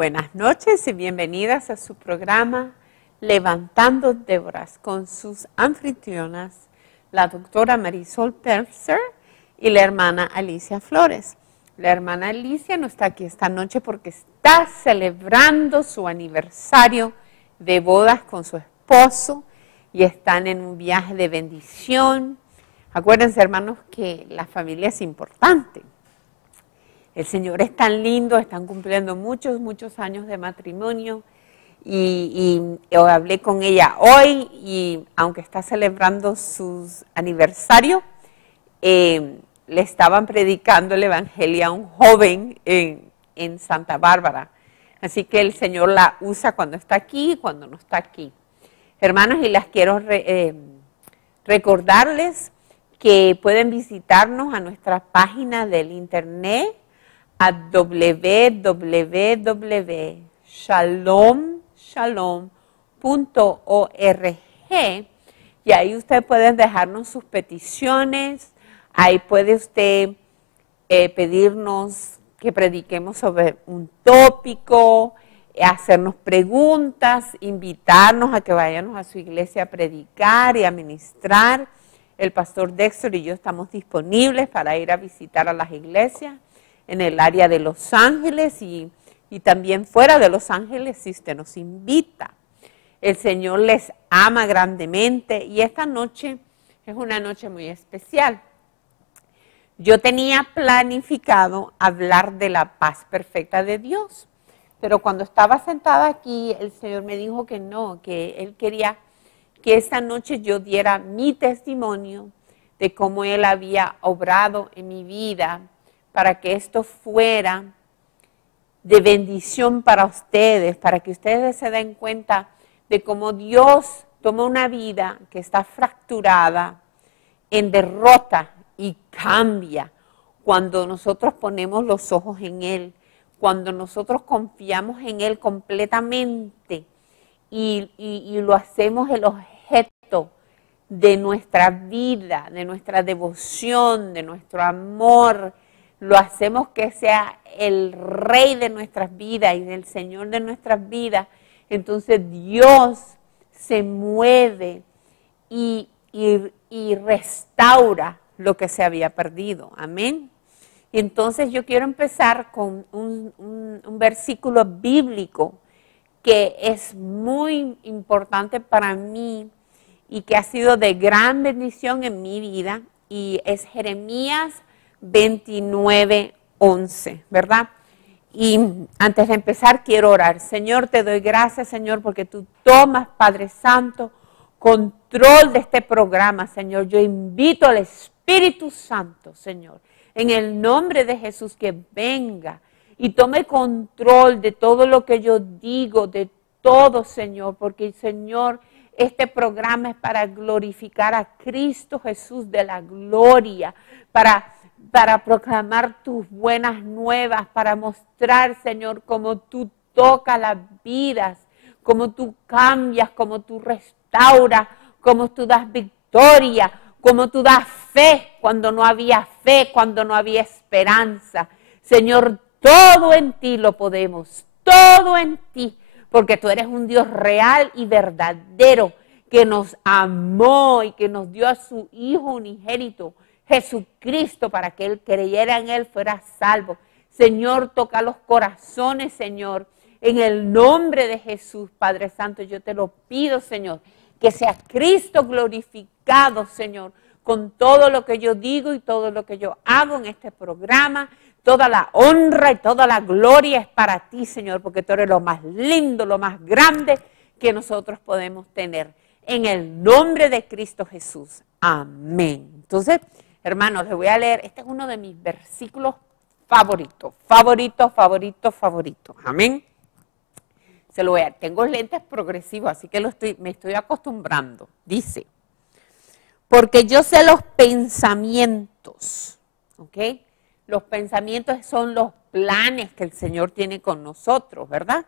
Buenas noches y bienvenidas a su programa Levantando Déboras con sus anfitrionas, la doctora Marisol Pelzer y la hermana Alicia Flores. La hermana Alicia no está aquí esta noche porque está celebrando su aniversario de bodas con su esposo y están en un viaje de bendición. Acuérdense, hermanos, que la familia es importante. El Señor es tan lindo, están cumpliendo muchos años de matrimonio y yo hablé con ella hoy y aunque está celebrando su aniversario, le estaban predicando el evangelio a un joven en Santa Bárbara. Así que el Señor la usa cuando está aquí y cuando no está aquí. Hermanos, y las quiero recordarles que pueden visitarnos a nuestra página del internet a www.shalomshalom.org y ahí usted puede dejarnos sus peticiones, ahí puede usted pedirnos que prediquemos sobre un tópico, hacernos preguntas, invitarnos a que vayamos a su iglesia a predicar y a ministrar. El pastor Dexter y yo estamos disponibles para ir a visitar a las iglesias en el área de Los Ángeles y también fuera de Los Ángeles si usted nos invita. El Señor les ama grandemente y esta noche es una noche muy especial. Yo tenía planificado hablar de la paz perfecta de Dios, pero cuando estaba sentada aquí el Señor me dijo que no, que Él quería que esta noche yo diera mi testimonio de cómo Él había obrado en mi vida, para que esto fuera de bendición para ustedes, para que ustedes se den cuenta de cómo Dios toma una vida que está fracturada en derrota y cambia cuando nosotros ponemos los ojos en Él, cuando nosotros confiamos en Él completamente y lo hacemos el objeto de nuestra vida, de nuestra devoción, de nuestro amor. Lo hacemos que sea el Rey de nuestras vidas y el Señor de nuestras vidas. Entonces Dios se mueve y restaura lo que se había perdido. Amén. Y entonces yo quiero empezar con un versículo bíblico que es muy importante para mí y que ha sido de gran bendición en mi vida, y es Jeremías 29:11, ¿verdad? Y antes de empezar quiero orar. Señor, te doy gracias, Señor, porque tú tomas, Padre Santo, control de este programa, Señor. Yo invito al Espíritu Santo, Señor, en el nombre de Jesús, que venga y tome control de todo lo que yo digo, de todo, Señor, porque, Señor, este programa es para glorificar a Cristo Jesús de la gloria, para proclamar tus buenas nuevas, para mostrar, Señor, cómo tú tocas las vidas, cómo tú cambias, cómo tú restauras, cómo tú das victoria, cómo tú das fe cuando no había fe, cuando no había esperanza. Señor, todo en ti lo podemos, todo en ti, porque tú eres un Dios real y verdadero, que nos amó y que nos dio a su Hijo unigénito, Jesucristo, para que Él creyera en Él, fuera salvo. Señor, toca los corazones, Señor, en el nombre de Jesús, Padre Santo, yo te lo pido, Señor, que sea Cristo glorificado, Señor, con todo lo que yo digo y todo lo que yo hago en este programa. Toda la honra y toda la gloria es para ti, Señor, porque tú eres lo más lindo, lo más grande que nosotros podemos tener. En el nombre de Cristo Jesús. Amén. Entonces, hermanos, les voy a leer, este es uno de mis versículos favoritos. Amén. Se lo voy a, tengo lentes progresivos, así que me estoy acostumbrando. Dice, porque yo sé los pensamientos, ¿ok? Los pensamientos son los planes que el Señor tiene con nosotros, ¿verdad?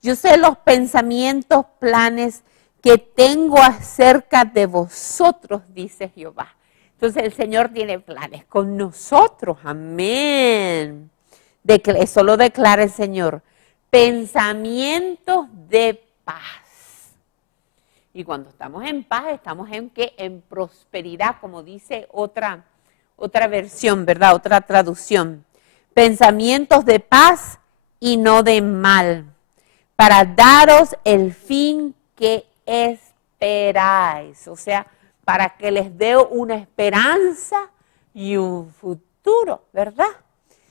Yo sé los pensamientos, planes que tengo acerca de vosotros, dice Jehová. Entonces el Señor tiene planes con nosotros, amén. Eso lo declara el Señor. pensamientos de paz. Y cuando estamos en paz, estamos en ¿qué? En prosperidad, como dice otra versión, ¿verdad? Otra traducción. Pensamientos de paz y no de mal, para daros el fin que esperáis. O sea, para que les dé una esperanza y un futuro, ¿verdad?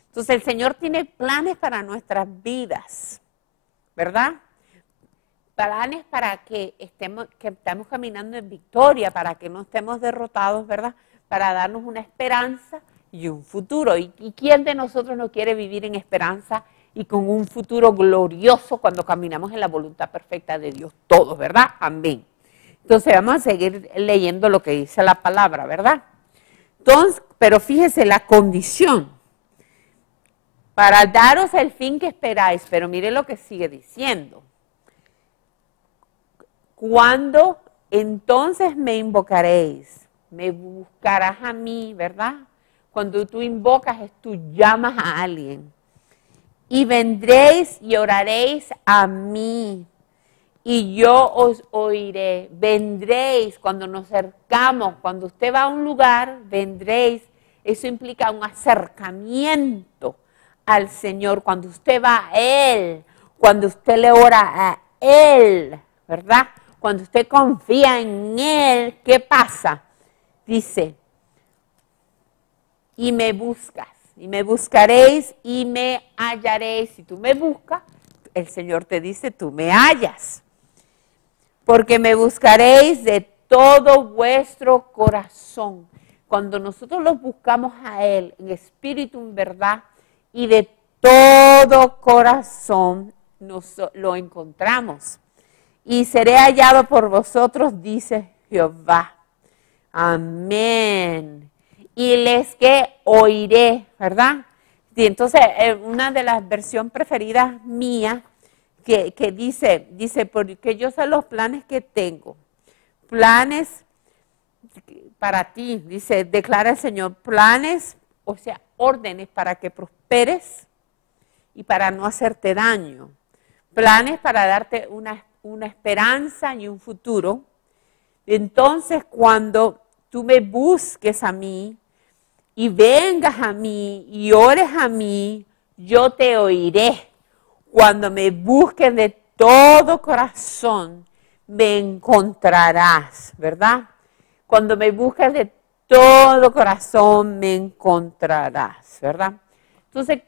Entonces el Señor tiene planes para nuestras vidas, ¿verdad? Planes para que estemos caminando en victoria, para que no estemos derrotados, ¿verdad? Para darnos una esperanza y un futuro. ¿Y quién de nosotros no quiere vivir en esperanza y con un futuro glorioso cuando caminamos en la voluntad perfecta de Dios? Todos, ¿verdad? Amén. Entonces vamos a seguir leyendo lo que dice la palabra, ¿verdad? Entonces, pero fíjese la condición. Para daros el fin que esperáis, pero mire lo que sigue diciendo. Cuando entonces me invocaréis, me buscarás a mí, ¿verdad? Cuando tú invocas, tú llamas a alguien. Y vendréis y oraréis a mí, y yo os oiré. Vendréis cuando nos acercamos, cuando usted va a un lugar, vendréis. Eso implica un acercamiento al Señor, cuando usted va a Él, cuando usted le ora a Él, ¿verdad? Cuando usted confía en Él, ¿qué pasa? Dice, y me buscas, y me buscaréis y me hallaréis. Si tú me buscas, el Señor te dice, tú me hallas. Porque me buscaréis de todo vuestro corazón. Cuando nosotros los buscamos a Él, en espíritu, en verdad, y de todo corazón, lo encontramos. Y seré hallado por vosotros, dice Jehová. Amén. Y les que oiré, ¿verdad? Y entonces, una de las versiones preferidas mías, que dice, porque yo sé los planes que tengo. Planes para ti, dice, declara el Señor, planes, o sea, órdenes para que prosperes y para no hacerte daño. Planes para darte una esperanza y un futuro. Entonces, cuando tú me busques a mí y vengas a mí y ores a mí, yo te oiré. Cuando me busques de todo corazón, me encontrarás, ¿verdad? Cuando me busques de todo corazón, me encontrarás, ¿verdad? Entonces,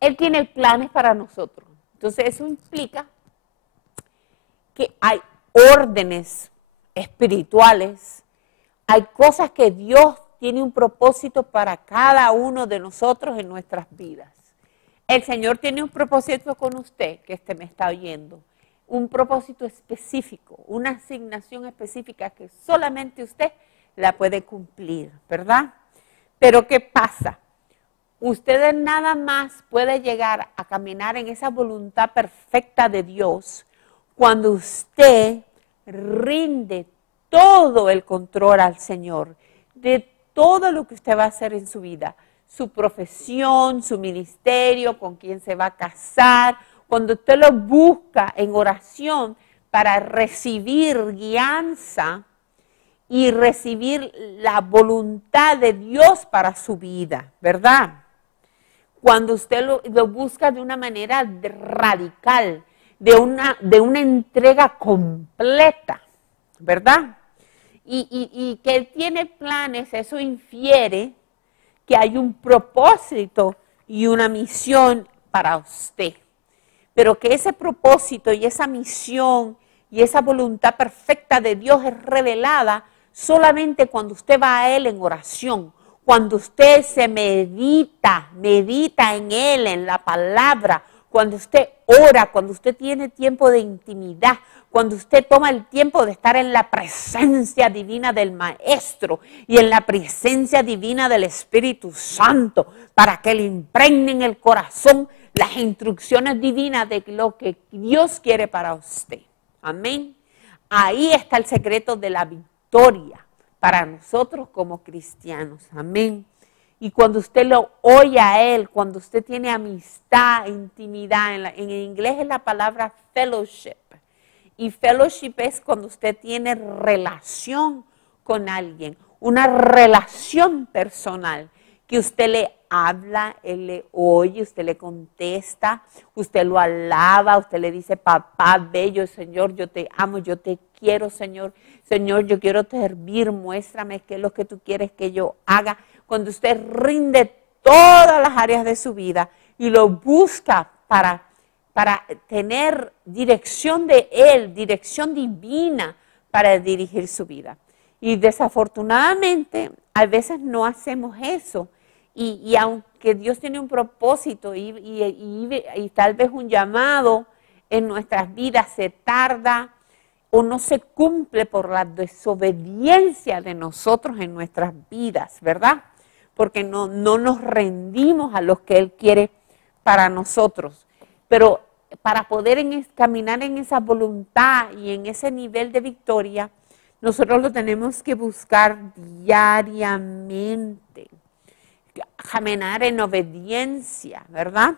Él tiene planes para nosotros. Entonces, eso implica que hay órdenes espirituales, hay cosas que Dios tiene un propósito para cada uno de nosotros en nuestras vidas. El Señor tiene un propósito con usted, que me está oyendo, un propósito específico, una asignación específica que solamente usted la puede cumplir, ¿verdad? Pero ¿qué pasa? Usted nada más puede llegar a caminar en esa voluntad perfecta de Dios cuando usted rinde todo el control al Señor de todo lo que usted va a hacer en su vida, su profesión, su ministerio, con quién se va a casar, cuando usted lo busca en oración para recibir guianza y recibir la voluntad de Dios para su vida, ¿verdad? Cuando usted lo busca de una manera radical, de una entrega completa, ¿verdad? Y que Él tiene planes, eso infiere que hay un propósito y una misión para usted. Pero que ese propósito y esa misión y esa voluntad perfecta de Dios es revelada solamente cuando usted va a Él en oración, cuando usted se medita en Él, en la palabra, cuando usted ora, cuando usted tiene tiempo de intimidad, cuando usted toma el tiempo de estar en la presencia divina del Maestro y en la presencia divina del Espíritu Santo, para que le impregnen el corazón las instrucciones divinas de lo que Dios quiere para usted. Amén. Ahí está el secreto de la victoria para nosotros como cristianos. Amén. Y cuando usted lo oye a Él, cuando usted tiene amistad, intimidad, en inglés es la palabra fellowship. Y fellowship es cuando usted tiene relación con alguien, una relación personal, que usted le habla, Él le oye, usted le contesta, usted lo alaba, usted le dice, papá bello, Señor, yo te amo, yo te quiero, Señor. Señor, yo quiero te servir, muéstrame qué es lo que tú quieres que yo haga. Cuando usted rinde todas las áreas de su vida y lo busca para tener dirección de Él, dirección divina para dirigir su vida. Y desafortunadamente, a veces no hacemos eso. Y aunque Dios tiene un propósito y tal vez un llamado en nuestras vidas, se tarda o no se cumple por la desobediencia de nosotros en nuestras vidas, ¿verdad? Porque no nos rendimos a lo que Él quiere para nosotros. Pero para poder caminar en esa voluntad y en ese nivel de victoria, nosotros lo tenemos que buscar diariamente. Caminar en obediencia, ¿verdad?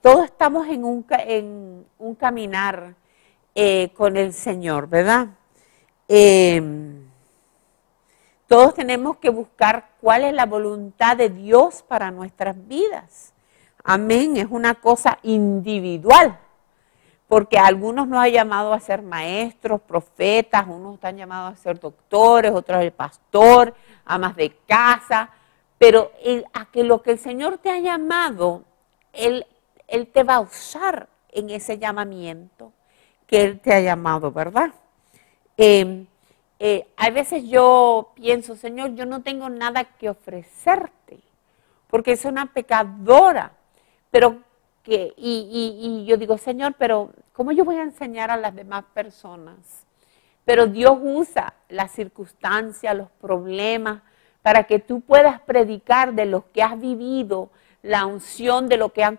Todos estamos en un caminar con el Señor, ¿verdad? Todos tenemos que buscar cuál es la voluntad de Dios para nuestras vidas. Amén, es una cosa individual. Porque algunos nos han llamado a ser maestros, profetas, unos están llamados a ser doctores, otros el pastor, amas de casa, pero a que lo que el Señor te ha llamado, Él te va a usar en ese llamamiento que Él te ha llamado, ¿verdad? A veces yo pienso, Señor, yo no tengo nada que ofrecerte, porque soy una pecadora, pero y yo digo, Señor, pero ¿cómo yo voy a enseñar a las demás personas? Pero Dios usa las circunstancias, los problemas, para que tú puedas predicar de lo que has vivido, la unción de lo que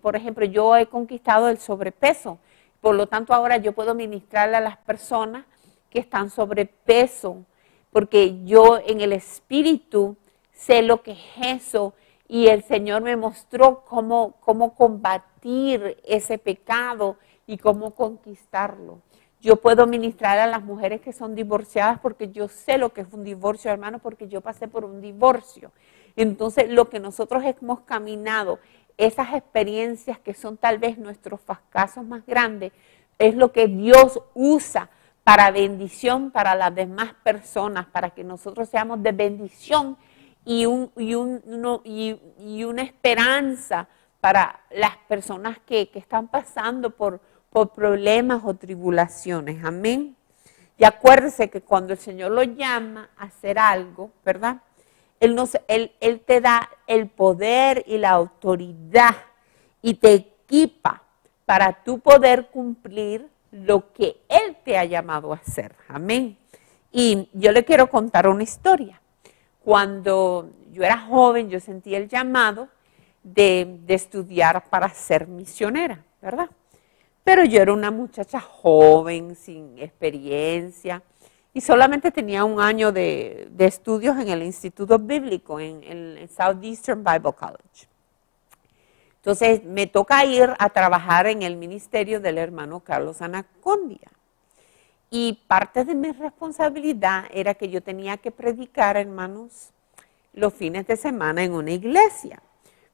por ejemplo, yo he conquistado el sobrepeso, por lo tanto ahora yo puedo ministrarle a las personas que están sobrepeso, porque yo en el espíritu sé lo que es eso. Y el Señor me mostró cómo combatir ese pecado y cómo conquistarlo. Yo puedo ministrar a las mujeres que son divorciadas porque yo sé lo que es un divorcio, hermano, porque yo pasé por un divorcio. Entonces, lo que nosotros hemos caminado, esas experiencias que son tal vez nuestros fracasos más grandes, es lo que Dios usa para bendición para las demás personas, para que nosotros seamos de bendición y una esperanza para las personas que están pasando por problemas o tribulaciones. Amén. Y acuérdese que cuando el Señor lo llama a hacer algo, ¿verdad? Él te da el poder y la autoridad y te equipa para tú poder cumplir lo que Él te ha llamado a hacer. Amén. Y yo le quiero contar una historia. Cuando yo era joven, yo sentí el llamado de estudiar para ser misionera, ¿verdad? Pero yo era una muchacha joven, sin experiencia, y solamente tenía un año de estudios en el Instituto Bíblico, en el Southeastern Bible College. Entonces, me toca ir a trabajar en el ministerio del hermano Carlos Anacondia. Y parte de mi responsabilidad era que yo tenía que predicar, hermanos, los fines de semana en una iglesia.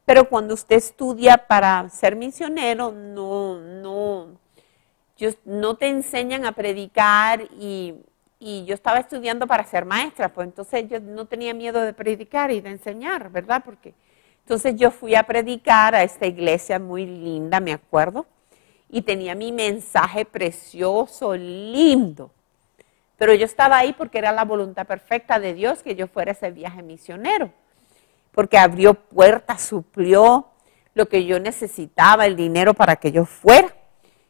Pero cuando usted estudia para ser misionero, no te enseñan a predicar y yo estaba estudiando para ser maestra, pues entonces yo no tenía miedo de predicar y de enseñar, ¿verdad? Entonces yo fui a predicar a esta iglesia muy linda, me acuerdo, y tenía mi mensaje precioso, lindo. Pero yo estaba ahí porque era la voluntad perfecta de Dios que yo fuera ese viaje misionero. Porque abrió puertas, suplió lo que yo necesitaba, el dinero para que yo fuera.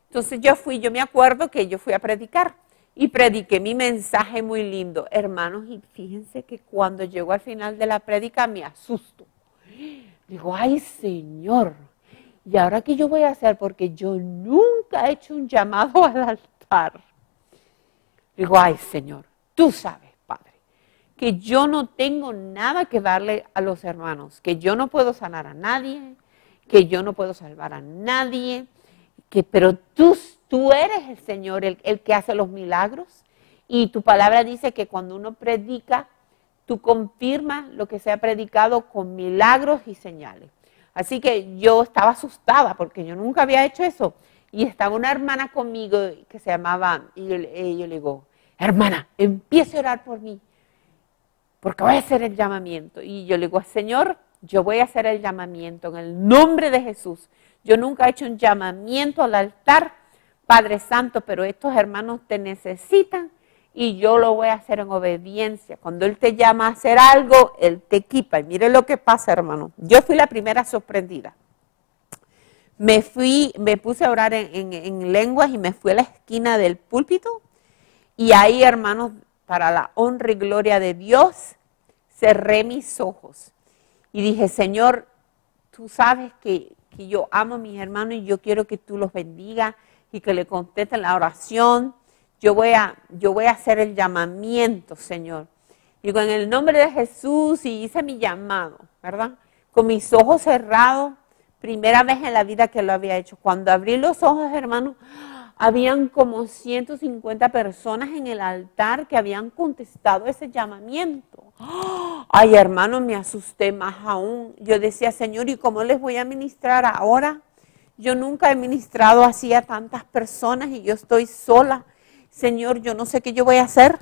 Entonces yo me acuerdo que yo fui a predicar y prediqué mi mensaje muy lindo. Hermanos, y fíjense que cuando llegó al final de la prédica me asusto. Digo, ay Señor, ¿y ahora qué yo voy a hacer? Porque yo nunca he hecho un llamado al altar. Digo, ay Señor, tú sabes, Padre. que yo no tengo nada que darle a los hermanos, que yo no puedo sanar a nadie, que yo no puedo salvar a nadie, pero tú eres el Señor, el que hace los milagros. Y tu palabra dice que cuando uno predica, tú confirmas lo que se ha predicado con milagros y señales. Así que yo estaba asustada porque yo nunca había hecho eso. Y estaba una hermana conmigo que se llamaba, y yo le digo, hermana, empiece a orar por mí, porque voy a hacer el llamamiento. Y yo le digo, Señor, yo voy a hacer el llamamiento en el nombre de Jesús. Yo nunca he hecho un llamamiento al altar, Padre Santo, pero estos hermanos te necesitan y yo lo voy a hacer en obediencia. Cuando Él te llama a hacer algo, Él te equipa. Y mire lo que pasa, hermano. Yo fui la primera sorprendida. Me puse a orar en lenguas y me fui a la esquina del púlpito. Y ahí, hermanos, para la honra y gloria de Dios, cerré mis ojos. Y dije, Señor, tú sabes que yo amo a mis hermanos y yo quiero que tú los bendigas y que le contesten la oración. Yo voy a hacer el llamamiento, Señor. Digo, en el nombre de Jesús, y hice mi llamado, ¿verdad? Con mis ojos cerrados, primera vez en la vida que lo había hecho. Cuando abrí los ojos, hermanos, habían como 150 personas en el altar que habían contestado ese llamamiento. Ay, hermano, me asusté más aún. Yo decía, Señor, ¿y cómo les voy a ministrar ahora? Yo nunca he ministrado así a tantas personas y yo estoy sola. Señor, yo no sé qué yo voy a hacer,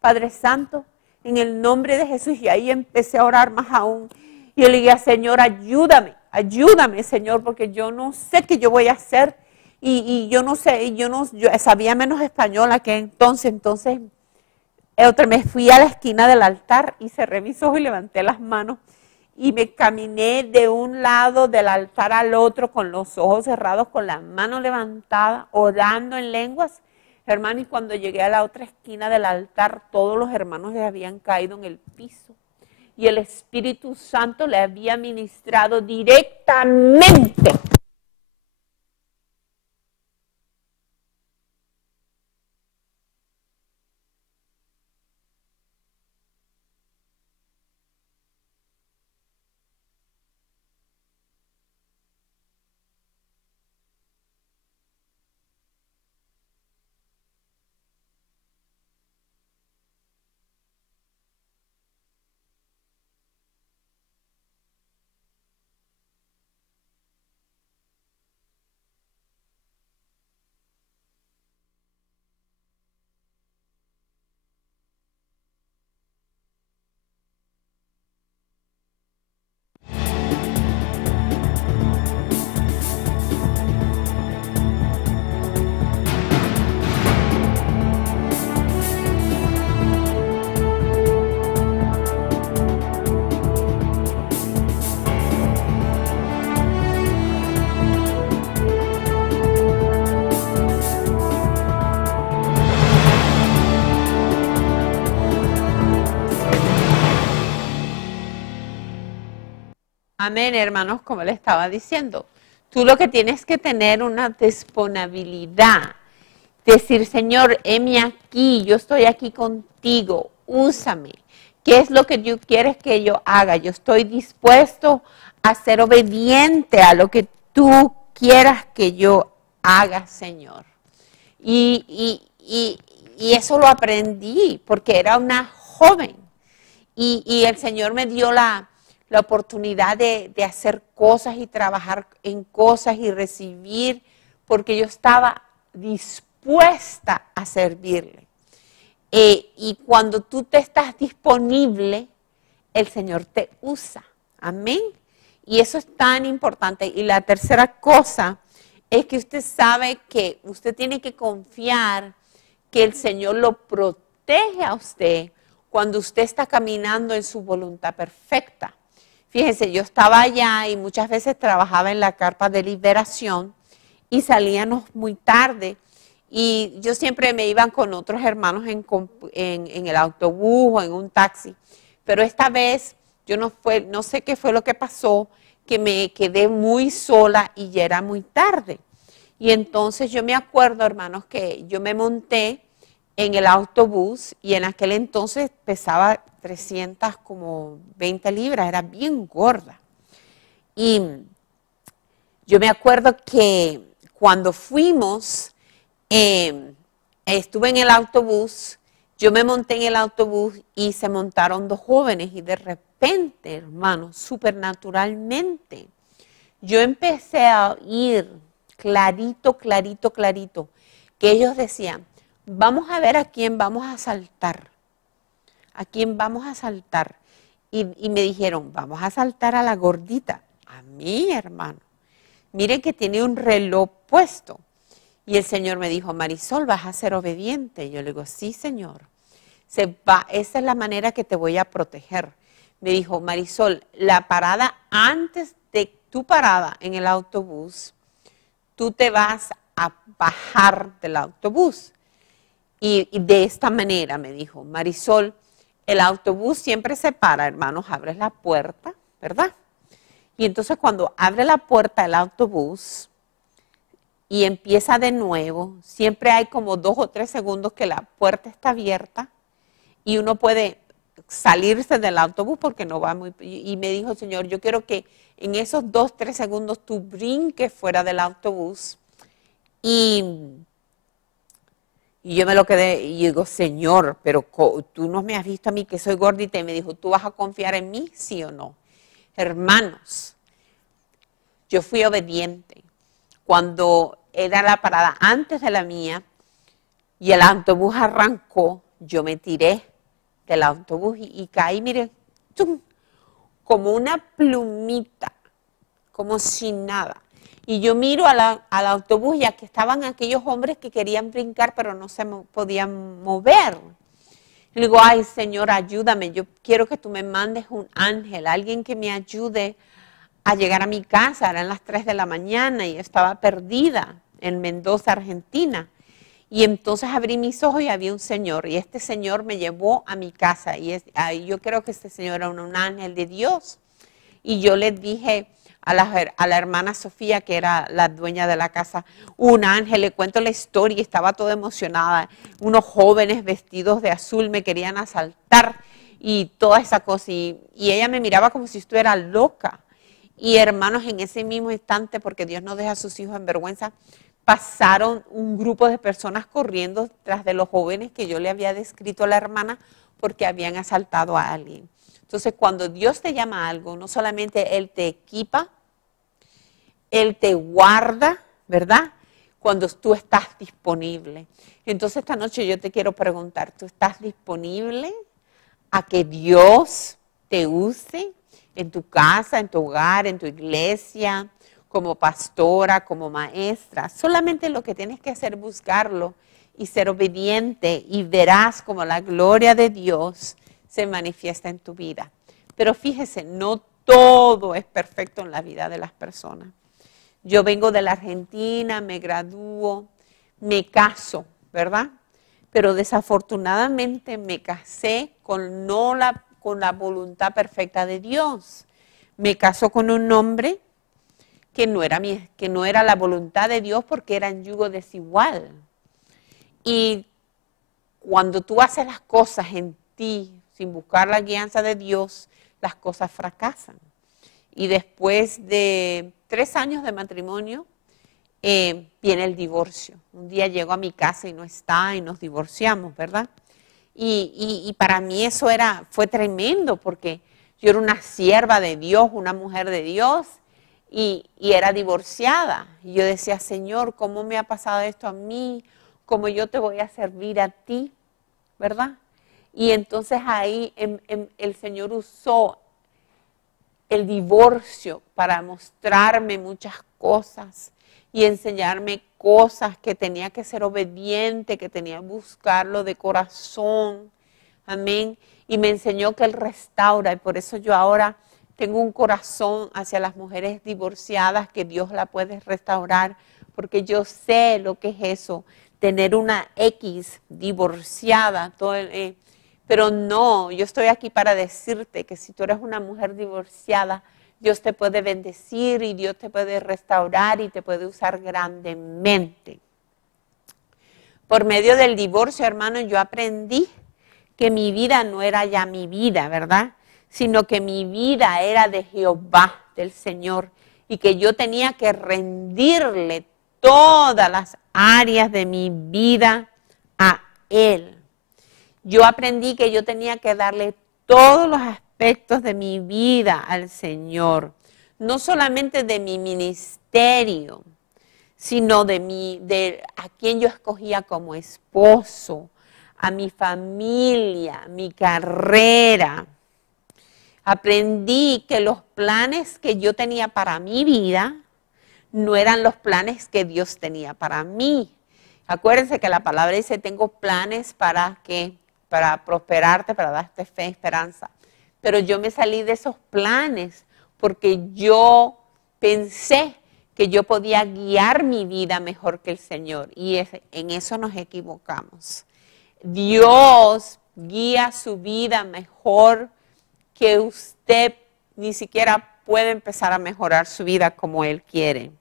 Padre Santo, en el nombre de Jesús. Y ahí empecé a orar más aún. Y yo le dije, Señor, ayúdame, Señor, porque yo no sé qué yo voy a hacer. Y yo no sé, yo sabía menos española que entonces me fui a la esquina del altar y cerré mis ojos y levanté las manos. Y me caminé de un lado del altar al otro con los ojos cerrados, con las manos levantadas, orando en lenguas. Hermano, y cuando llegué a la otra esquina del altar, todos los hermanos les habían caído en el piso. Y el Espíritu Santo le había ministrado directamente. Amén, hermanos, como le estaba diciendo. Tú lo que tienes que tener una disponibilidad. Decir, Señor, heme aquí, yo estoy aquí contigo, úsame. ¿Qué es lo que tú quieres que yo haga? Yo estoy dispuesto a ser obediente a lo que tú quieras que yo haga, Señor. Y eso lo aprendí porque era una joven. Y el Señor me dio la oportunidad de hacer cosas y trabajar en cosas y recibir, porque yo estaba dispuesta a servirle. Y cuando tú te estás disponible, el Señor te usa. Amén. Y eso es tan importante. Y la tercera cosa es que usted sabe que usted tiene que confiar que el Señor lo protege a usted cuando usted está caminando en su voluntad perfecta. Fíjense, yo estaba allá y muchas veces trabajaba en la carpa de liberación y salíamos muy tarde. Y yo siempre me iba con otros hermanos en el autobús o en un taxi. Pero esta vez yo no sé qué fue lo que pasó, que me quedé muy sola y ya era muy tarde. Y entonces yo me acuerdo, hermanos, que yo me monté en el autobús y en aquel entonces pesaba 320 libras, era bien gorda. Y yo me acuerdo que cuando fuimos, estuve en el autobús, yo me monté en el autobús y se montaron dos jóvenes y de repente, hermano, supernaturalmente, yo empecé a oír clarito, clarito, clarito, que ellos decían, vamos a ver a quién vamos a asaltar, a quién vamos a asaltar. Y me dijeron, vamos a asaltar a la gordita, a mí, hermano. Miren que tiene un reloj puesto. Y el Señor me dijo, Marisol, vas a ser obediente. Y yo le digo, sí, Señor. Esa es la manera que te voy a proteger. Me dijo, Marisol, la parada antes de tu parada en el autobús, tú te vas a bajar del autobús. Y de esta manera me dijo, Marisol, el autobús siempre se para, hermanos, abres la puerta, ¿verdad? Y entonces cuando abre la puerta del autobús y empieza de nuevo, siempre hay como 2 o 3 segundos que la puerta está abierta y uno puede salirse del autobús porque no va muy... Y me dijo, Señor, yo quiero que en esos 2 o 3 segundos tú brinques fuera del autobús. Y yo me lo quedé y digo, Señor, pero tú no me has visto a mí que soy gordita. Y me dijo, ¿tú vas a confiar en mí, sí o no? Hermanos, yo fui obediente. Cuando era la parada antes de la mía y el autobús arrancó, yo me tiré del autobús y caí, mire, ¡tum!, como una plumita, como sin nada. Y yo miro al autobús y aquí estaban aquellos hombres que querían brincar, pero no se podían mover. Y le digo, ay, Señor, ayúdame, yo quiero que tú me mandes un ángel, alguien que me ayude a llegar a mi casa. Eran las 3 de la mañana y estaba perdida en Mendoza, Argentina. Y entonces abrí mis ojos y había un señor, y este señor me llevó a mi casa, y yo creo que este señor era un ángel de Dios. Y yo le dije a la hermana Sofía, que era la dueña de la casa, un ángel, le cuento la historia, y estaba toda emocionada. Unos jóvenes vestidos de azul me querían asaltar y toda esa cosa, y ella me miraba como si estuviera loca. Y hermanos, en ese mismo instante, porque Dios no deja a sus hijos en vergüenza, pasaron un grupo de personas corriendo tras de los jóvenes que yo le había descrito a la hermana porque habían asaltado a alguien. Entonces, cuando Dios te llama a algo, no solamente Él te equipa, Él te guarda, ¿verdad? Cuando tú estás disponible. Entonces, esta noche yo te quiero preguntar, ¿tú estás disponible a que Dios te use en tu casa, en tu hogar, en tu iglesia, como pastora, como maestra? Solamente lo que tienes que hacer es buscarlo y ser obediente, y verás como la gloria de Dios se manifiesta en tu vida. Pero fíjese, no todo es perfecto en la vida de las personas. Yo vengo de la Argentina, me gradúo, me caso, ¿verdad? Pero desafortunadamente me casé con la voluntad perfecta de Dios. Me caso con un hombre que no era la voluntad de Dios, porque era en yugo desigual. Y cuando tú haces las cosas en ti, sin buscar la guianza de Dios, las cosas fracasan. Y después de 3 años de matrimonio, viene el divorcio. Un día llego a mi casa y no está, y nos divorciamos, ¿verdad? Y para mí eso fue tremendo, porque yo era una sierva de Dios, una mujer de Dios, y era divorciada. Y yo decía, Señor, ¿cómo me ha pasado esto a mí? ¿Cómo yo te voy a servir a ti? ¿Verdad? Y entonces ahí el Señor usó el divorcio para mostrarme muchas cosas y enseñarme cosas que tenía que ser obediente, que tenía que buscarlo de corazón. Amén. Y me enseñó que Él restaura, y por eso yo ahora tengo un corazón hacia las mujeres divorciadas, que Dios la puede restaurar, porque yo sé lo que es eso, tener una X divorciada, pero no, yo estoy aquí para decirte que si tú eres una mujer divorciada, Dios te puede bendecir y Dios te puede restaurar y te puede usar grandemente. Por medio del divorcio, hermano, yo aprendí que mi vida no era ya mi vida, ¿verdad? Sino que mi vida era de Jehová, del Señor, y que yo tenía que rendirle todas las áreas de mi vida a Él. Yo aprendí que yo tenía que darle todos los aspectos de mi vida al Señor, no solamente de mi ministerio, sino de a quien yo escogía como esposo, a mi familia, mi carrera. Aprendí que los planes que yo tenía para mi vida no eran los planes que Dios tenía para mí. Acuérdense que la palabra dice, tengo planes para prosperarte, para darte fe, esperanza. Pero yo me salí de esos planes porque yo pensé que yo podía guiar mi vida mejor que el Señor. Y en eso nos equivocamos. Dios guía su vida mejor que usted ni siquiera puede empezar a mejorar su vida como Él quiere.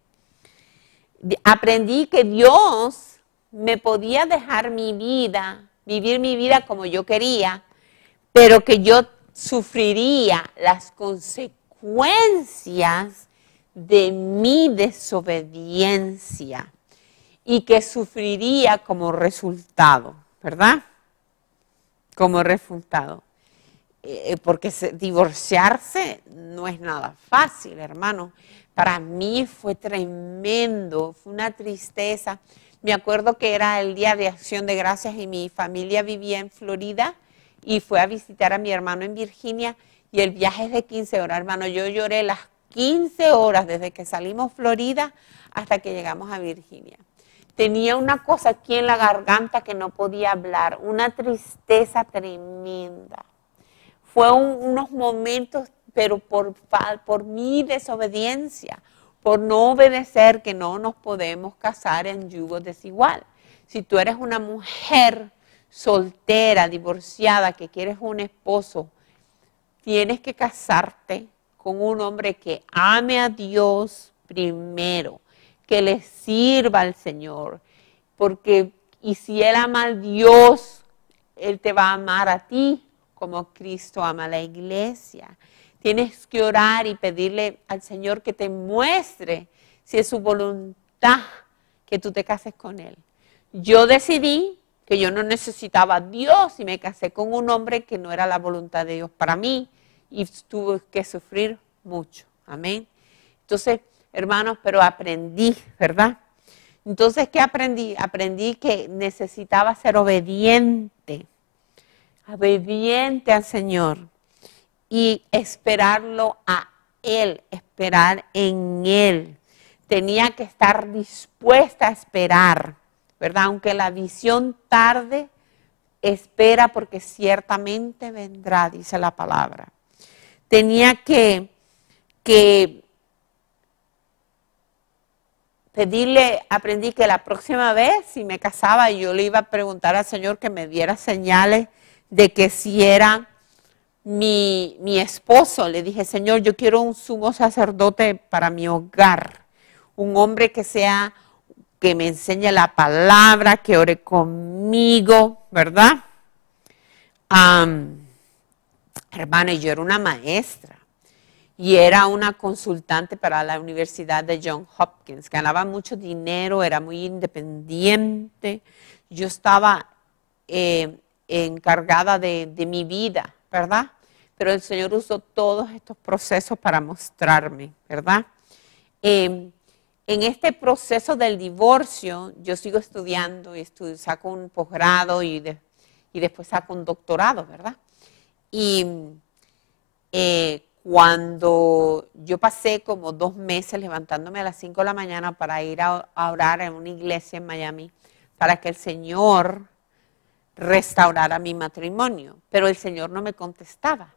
Aprendí que Dios me podía dejar mi vida, vivir mi vida como yo quería, pero que yo sufriría las consecuencias de mi desobediencia y que sufriría como resultado, ¿verdad? Como resultado. Porque divorciarse no es nada fácil, hermano. Para mí fue tremendo, fue una tristeza. Me acuerdo que era el Día de Acción de Gracias y mi familia vivía en Florida y fue a visitar a mi hermano en Virginia y el viaje es de 15 horas, hermano. Yo lloré las 15 horas desde que salimos Florida hasta que llegamos a Virginia. Tenía una cosa aquí en la garganta que no podía hablar, una tristeza tremenda. Fue unos momentos, pero por mi desobediencia, por no obedecer, que no nos podemos casar en yugo desigual. Si tú eres una mujer soltera, divorciada, que quieres un esposo, tienes que casarte con un hombre que ame a Dios primero, que le sirva al Señor, y si Él ama a Dios, Él te va a amar a ti como Cristo ama a la iglesia. Tienes que orar y pedirle al Señor que te muestre si es su voluntad que tú te cases con Él. Yo decidí que yo no necesitaba a Dios y me casé con un hombre que no era la voluntad de Dios para mí y tuve que sufrir mucho. Amén. Entonces, hermanos, pero aprendí, ¿verdad? Entonces, ¿qué aprendí? Aprendí que necesitaba ser obediente al Señor y esperarlo a Él, esperar en Él. Tenía que estar dispuesta a esperar, ¿verdad? Aunque la visión tarde, espera porque ciertamente vendrá, dice la palabra. Tenía que pedirle, aprendí que la próxima vez, si me casaba, yo le iba a preguntar al Señor que me diera señales de que si era mi esposo. Le dije, Señor, yo quiero un sumo sacerdote para mi hogar, un hombre que me enseñe la palabra, que ore conmigo, ¿verdad? Hermano, yo era una maestra y era una consultante para la Universidad de Johns Hopkins. Ganaba mucho dinero, era muy independiente. Yo estaba encargada de mi vida, ¿verdad? Pero el Señor usó todos estos procesos para mostrarme, ¿verdad? En este proceso del divorcio, yo sigo estudiando y saco un posgrado y después saco un doctorado, ¿verdad? Y cuando yo pasé como 2 meses levantándome a las 5 de la mañana para ir a orar en una iglesia en Miami, para que el Señor restaurara mi matrimonio, pero el Señor no me contestaba.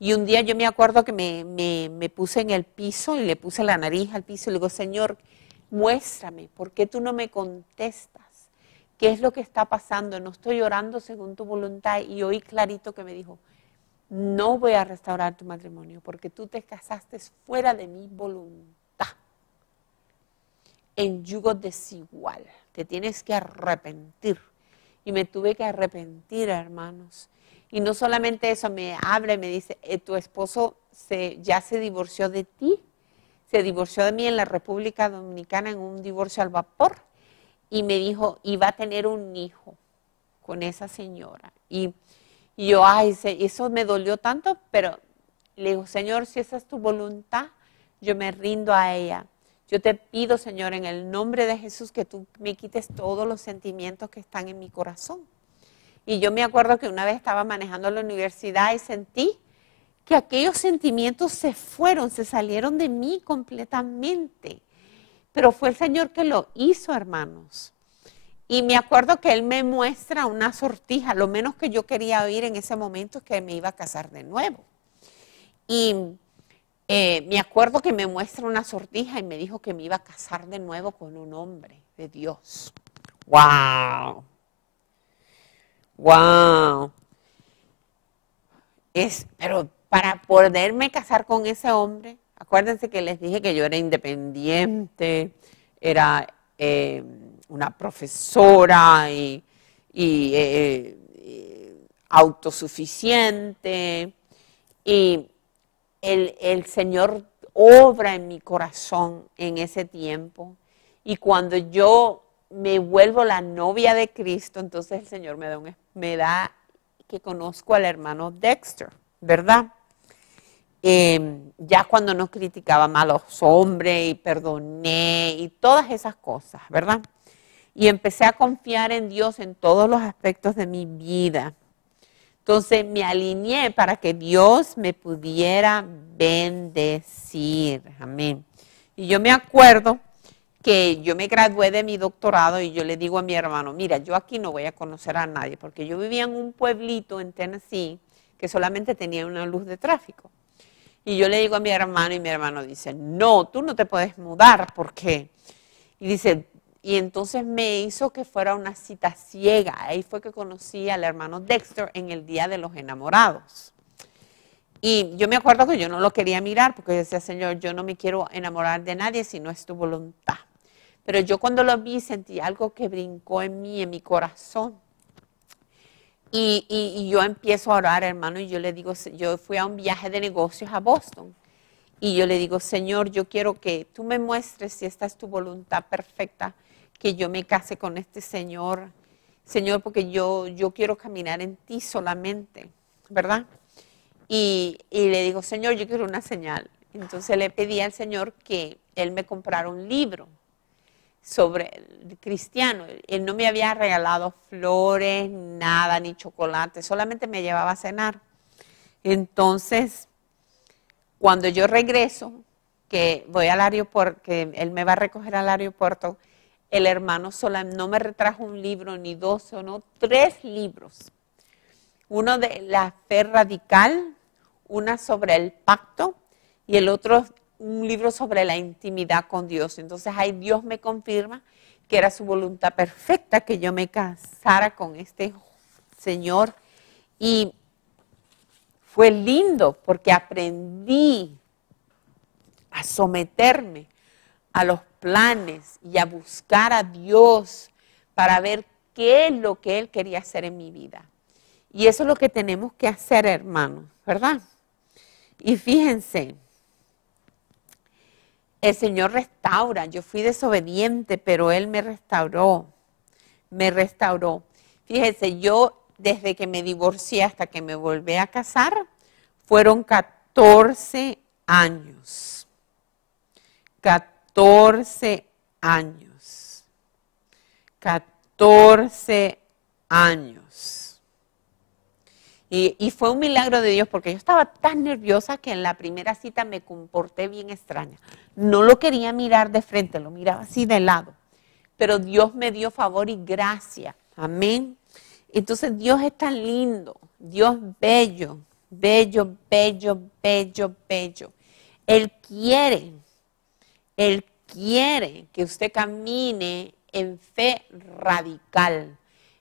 Y un día yo me acuerdo que me puse en el piso y le puse la nariz al piso y le digo, Señor, muéstrame, ¿por qué tú no me contestas? ¿Qué es lo que está pasando? No estoy orando según tu voluntad. Y oí clarito que me dijo, no voy a restaurar tu matrimonio porque tú te casaste fuera de mi voluntad, en yugo desigual. te tienes que arrepentir. Y me tuve que arrepentir, hermanos. Y no solamente eso, me habla y me dice, tu esposo ya se divorció de ti, se divorció de mí en la República Dominicana en un divorcio al vapor. Y me dijo, iba a tener un hijo con esa señora. Y yo, ay, eso me dolió tanto, pero le digo, Señor, si esa es tu voluntad, yo me rindo a ella. Yo te pido, Señor, en el nombre de Jesús, que tú me quites todos los sentimientos que están en mi corazón. Y yo me acuerdo que una vez estaba manejando la universidad y sentí que aquellos sentimientos se fueron, se salieron de mí completamente. Pero fue el Señor que lo hizo, hermanos. Y me acuerdo que Él me muestra una sortija. Lo menos que yo quería oír en ese momento es que me iba a casar de nuevo. Y me acuerdo que me muestra una sortija y me dijo que me iba a casar de nuevo con un hombre de Dios. ¡Wow! ¡Wow! Pero para poderme casar con ese hombre, acuérdense que les dije que yo era independiente, era una profesora y autosuficiente. Y el Señor obra en mi corazón en ese tiempo. Y cuando yo me vuelvo la novia de Cristo, entonces el Señor me da que conozco al hermano Dexter, ¿verdad? Ya cuando no criticaba más a los hombres y perdoné y todas esas cosas, ¿verdad? Y empecé a confiar en Dios en todos los aspectos de mi vida. Entonces me alineé para que Dios me pudiera bendecir. Amén. Y yo me acuerdo que yo me gradué de mi doctorado y yo le digo a mi hermano, mira, yo aquí no voy a conocer a nadie, porque yo vivía en un pueblito en Tennessee que solamente tenía una luz de tráfico. Y yo le digo a mi hermano y mi hermano dice, no, tú no te puedes mudar, ¿por qué? Y dice, y entonces me hizo que fuera una cita ciega. Ahí fue que conocí al hermano Dexter en el Día de los Enamorados. Y yo me acuerdo que yo no lo quería mirar porque yo decía, Señor, yo no me quiero enamorar de nadie si no es tu voluntad. Pero yo cuando lo vi sentí algo que brincó en mí, en mi corazón. Y yo empiezo a orar, hermano, y yo le digo, yo fui a un viaje de negocios a Boston. Y yo le digo, Señor, yo quiero que tú me muestres si esta es tu voluntad perfecta, que yo me case con este señor. Señor, porque yo quiero caminar en ti solamente, ¿verdad? Y le digo, Señor, yo quiero una señal. Entonces le pedí al Señor que Él me comprara un libro sobre el cristiano. Él no me había regalado flores, nada, ni chocolate, solamente me llevaba a cenar. Entonces, cuando yo regreso, que voy al aeropuerto, que él me va a recoger al aeropuerto, el hermano no me retrajo un libro, ni dos, sino 3 libros. Uno de la fe radical, una sobre el pacto y el otro un libro sobre la intimidad con Dios. Entonces ahí Dios me confirma que era su voluntad perfecta que yo me casara con este señor. Y fue lindo porque aprendí a someterme a los planes y a buscar a Dios para ver qué es lo que Él quería hacer en mi vida. Y eso es lo que tenemos que hacer, hermanos, ¿verdad? Y fíjense, el Señor restaura. Yo fui desobediente, pero Él me restauró. Me restauró. Fíjense, yo desde que me divorcié hasta que me volví a casar, fueron 14 años. 14 años. 14 años. Y fue un milagro de Dios porque yo estaba tan nerviosa que en la primera cita me comporté bien extraña. No lo quería mirar de frente, lo miraba así de lado. Pero Dios me dio favor y gracia. Amén. Entonces Dios es tan lindo. Dios bello, bello, bello, bello, bello. Él quiere que usted camine en fe radical,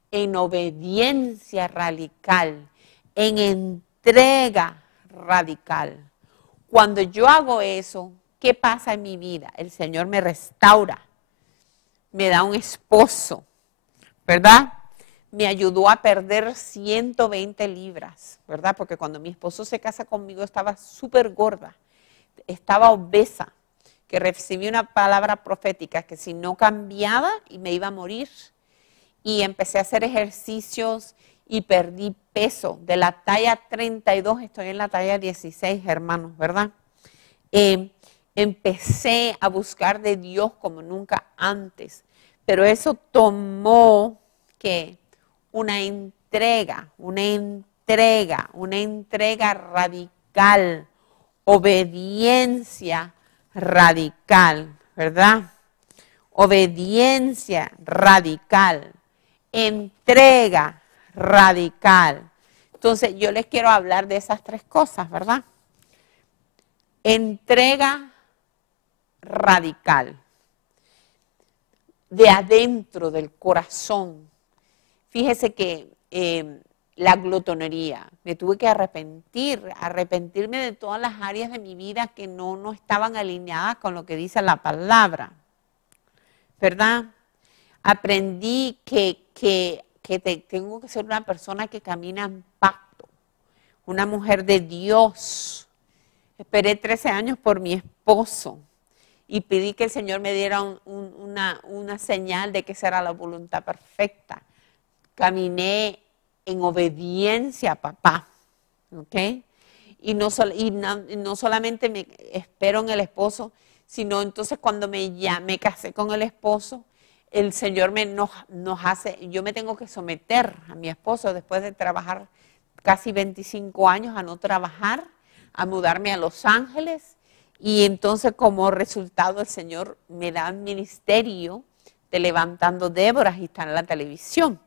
en obediencia radical, en entrega radical. Cuando yo hago eso, ¿qué pasa en mi vida? El Señor me restaura. me da un esposo, ¿verdad? Me ayudó a perder 120 libras, ¿verdad? Porque cuando mi esposo se casa conmigo estaba súper gorda, estaba obesa, que recibí una palabra profética que si no cambiaba y me iba a morir. Y empecé a hacer ejercicios y perdí peso. De la talla 32 estoy en la talla 16, hermanos, ¿verdad? Empecé a buscar de Dios como nunca antes, pero eso tomó que una entrega radical, obediencia radical, ¿verdad? Obediencia radical, entrega radical. Entonces yo les quiero hablar de esas tres cosas, ¿verdad? Entrega radical, de adentro del corazón. Fíjese que la glotonería, me tuve que arrepentirme de todas las áreas de mi vida que no estaban alineadas con lo que dice la palabra, ¿verdad? Aprendí que tengo que ser una persona que camina en pacto, una mujer de Dios. Esperé 13 años por mi esposo y pedí que el Señor me diera una señal de que esa era la voluntad perfecta. Caminé en obediencia a papá, ¿ok? Y no solamente me espero en el esposo, sino entonces cuando me casé con el esposo, el Señor nos hace, yo me tengo que someter a mi esposo después de trabajar casi 25 años a no trabajar, a mudarme a Los Ángeles, y entonces como resultado el Señor me da un ministerio de Levantando Déboras y está en la televisión.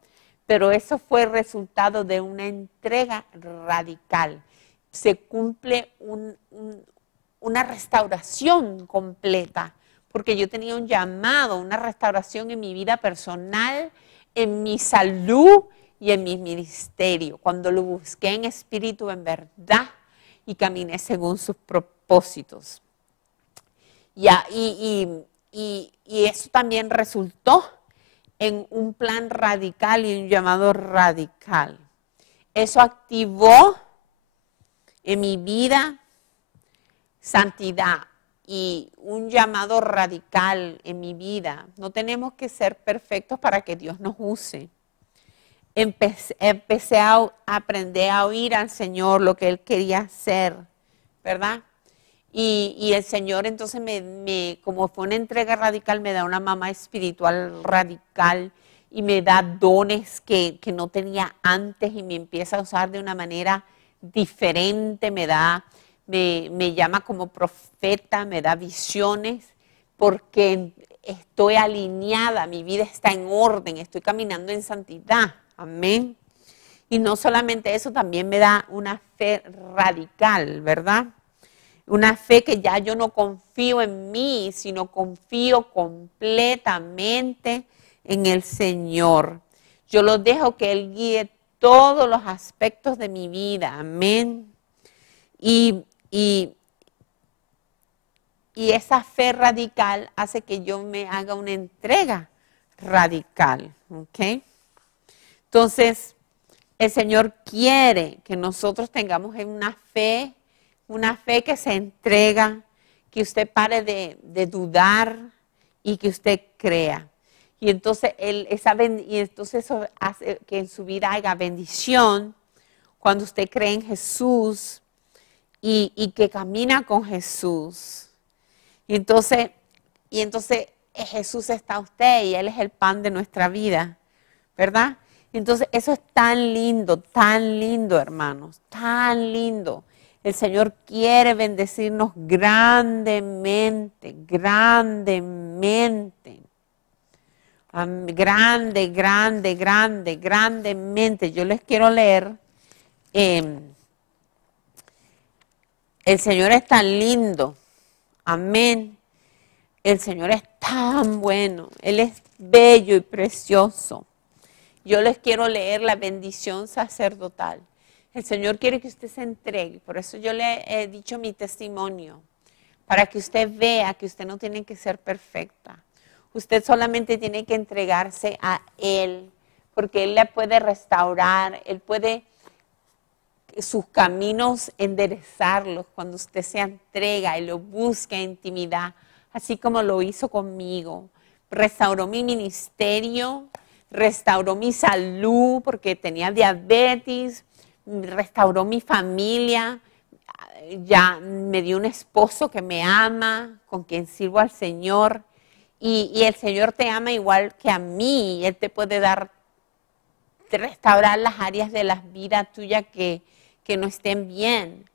Pero eso fue el resultado de una entrega radical. Se cumple una restauración completa, porque yo tenía un llamado, una restauración en mi vida personal, en mi salud y en mi ministerio, cuando lo busqué en espíritu, en verdad, y caminé según sus propósitos. Y eso también resultó en un plan radical y un llamado radical. Eso activó en mi vida santidad y un llamado radical en mi vida. No tenemos que ser perfectos para que Dios nos use. Empecé a aprender a oír al Señor lo que Él quería hacer, ¿verdad? Y el Señor entonces como fue una entrega radical, me da una mamá espiritual radical y me da dones que no tenía antes y me empieza a usar de una manera diferente, me llama como profeta, me da visiones, porque estoy alineada, mi vida está en orden, estoy caminando en santidad, amén. Y no solamente eso, también me da una fe radical, ¿verdad? Una fe que ya yo no confío en mí, sino confío completamente en el Señor. Yo lo dejo que Él guíe todos los aspectos de mi vida. Amén. Y esa fe radical hace que yo me haga una entrega radical. ¿Ok? Entonces, el Señor quiere que nosotros tengamos una fe que se entrega, que usted pare de dudar y que usted crea. Y entonces, eso hace que en su vida haya bendición cuando usted cree en Jesús y que camina con Jesús. Y entonces Jesús está en usted y Él es el pan de nuestra vida, ¿verdad? Entonces eso es tan lindo, hermanos, tan lindo. El Señor quiere bendecirnos grandemente, grandemente. Grandemente. Yo les quiero leer. El Señor es tan lindo. Amén. El Señor es tan bueno. Él es bello y precioso. Yo les quiero leer la bendición sacerdotal. El Señor quiere que usted se entregue. Por eso yo le he dicho mi testimonio. Para que usted vea que usted no tiene que ser perfecta. Usted solamente tiene que entregarse a Él, porque Él le puede restaurar, Él puede sus caminos enderezarlos cuando usted se entrega y lo busca en intimidad, así como lo hizo conmigo. Restauró mi ministerio, restauró mi salud porque tenía diabetes, restauró mi familia, ya me dio un esposo que me ama, con quien sirvo al Señor. Y el Señor te ama igual que a mí. Él te puede restaurar las áreas de la vida tuya que no estén bien.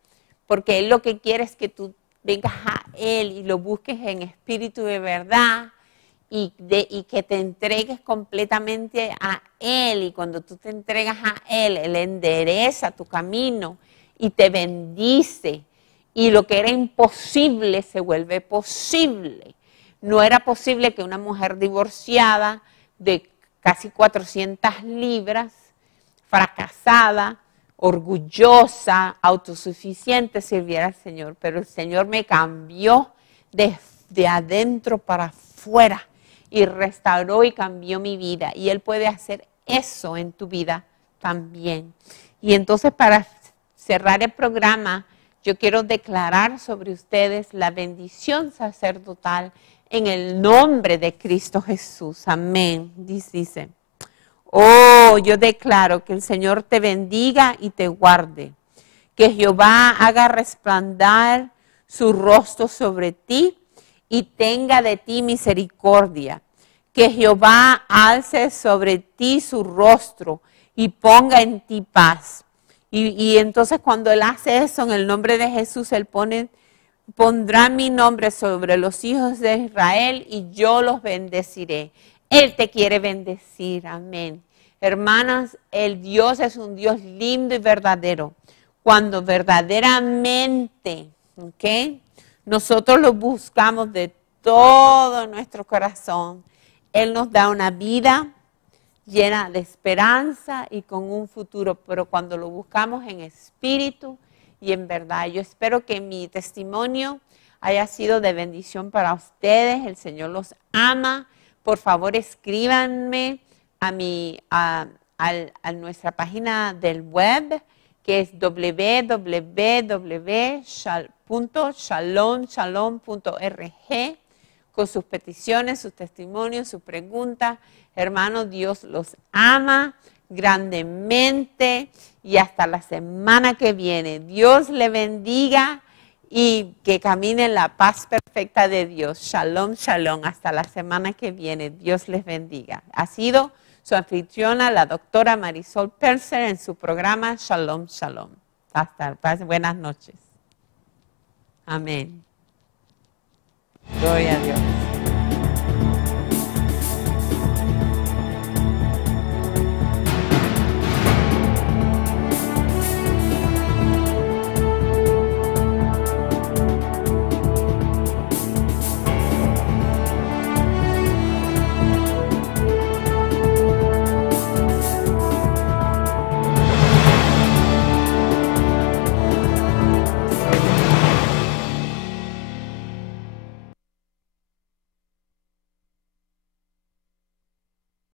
Porque Él lo que quiere es que tú vengas a Él y lo busques en espíritu de verdad y que te entregues completamente a Él. Y cuando tú te entregas a Él, Él endereza tu camino y te bendice. Y lo que era imposible se vuelve posible. No era posible que una mujer divorciada de casi 400 libras, fracasada, orgullosa, autosuficiente, sirviera al Señor. Pero el Señor me cambió de adentro para afuera y restauró y cambió mi vida. Y Él puede hacer eso en tu vida también. Y entonces, para cerrar el programa, yo quiero declarar sobre ustedes la bendición sacerdotal en el nombre de Cristo Jesús. Amén. Dice, oh, yo declaro que el Señor te bendiga y te guarde. Que Jehová haga resplandecer su rostro sobre ti y tenga de ti misericordia. Que Jehová alce sobre ti su rostro y ponga en ti paz. Y entonces cuando Él hace eso en el nombre de Jesús, Él pondrá mi nombre sobre los hijos de Israel y yo los bendeciré. Él te quiere bendecir, amén. Hermanas, el Dios es un Dios lindo y verdadero. Cuando verdaderamente, nosotros lo buscamos de todo nuestro corazón, Él nos da una vida llena de esperanza y con un futuro, pero cuando lo buscamos en espíritu y en verdad. Yo espero que mi testimonio haya sido de bendición para ustedes. El Señor los ama. Por favor, escríbanme a nuestra página del web, que es www.shalomshalom.org, con sus peticiones, sus testimonios, sus preguntas. Hermanos, Dios los ama grandemente y hasta la semana que viene. Dios le bendiga y que camine en la paz perfecta de Dios. Shalom, shalom. Hasta la semana que viene. Dios les bendiga. Ha sido su anfitriona, la doctora Marisol Pelzer, en su programa Shalom, shalom. Buenas noches. Amén. Gloria a Dios.